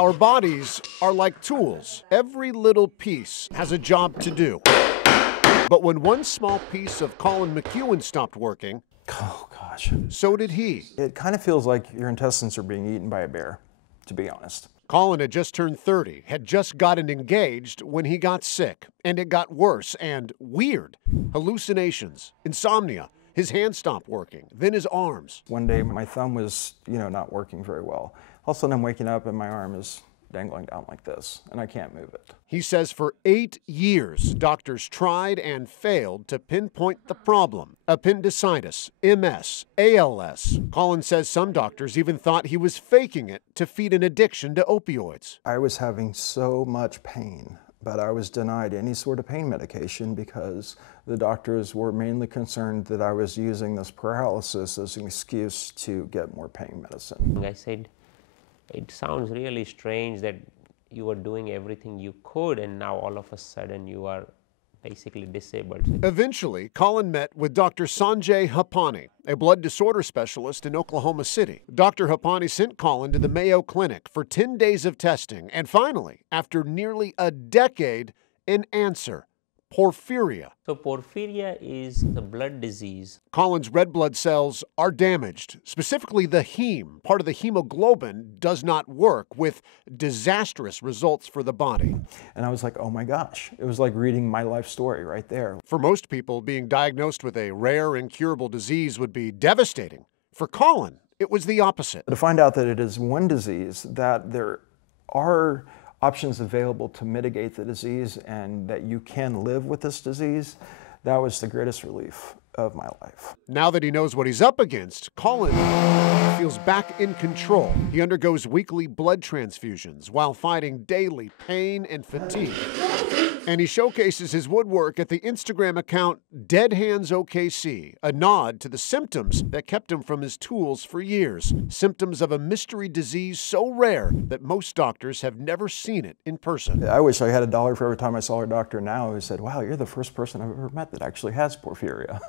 Our bodies are like tools. Every little piece has a job to do. But when one small piece of Colin McEwen stopped working, oh gosh, so did he. It kind of feels like your intestines are being eaten by a bear, to be honest. Colin had just turned 30, had just gotten engaged when he got sick, and it got worse and weird. Hallucinations, insomnia, his hands stopped working, then his arms. One day my thumb was, not working very well. All of a sudden I'm waking up and my arm is dangling down like this, and I can't move it. He says for 8 years, doctors tried and failed to pinpoint the problem. Appendicitis, MS, ALS. Colin says some doctors even thought he was faking it to feed an addiction to opioids. I was having so much pain, but I was denied any sort of pain medication because the doctors were mainly concerned that I was using this paralysis as an excuse to get more pain medicine. I said, it sounds really strange that you were doing everything you could and now all of a sudden you are basically disabled. Eventually, Colin met with Dr. Sanjay Hapani, a blood disorder specialist in Oklahoma City. Dr. Hapani sent Colin to the Mayo Clinic for 10 days of testing, and finally, after nearly a decade, an answer: porphyria. So porphyria is a blood disease. Colin's red blood cells are damaged. Specifically, the heme, part of the hemoglobin, does not work, with disastrous results for the body. And I was like, oh my gosh, it was like reading my life story right there. For most people, being diagnosed with a rare, incurable disease would be devastating. For Colin, it was the opposite. To find out that it is one disease, that there are options available to mitigate the disease and that you can live with this disease, that was the greatest relief of my life. Now that he knows what he's up against, Colin feels back in control. He undergoes weekly blood transfusions while fighting daily pain and fatigue. And he showcases his woodwork at the Instagram account Dead Hands OKC, a nod to the symptoms that kept him from his tools for years. Symptoms of a mystery disease so rare that most doctors have never seen it in person. I wish I had $1 for every time I saw a doctor now who said, wow, you're the first person I've ever met that actually has porphyria.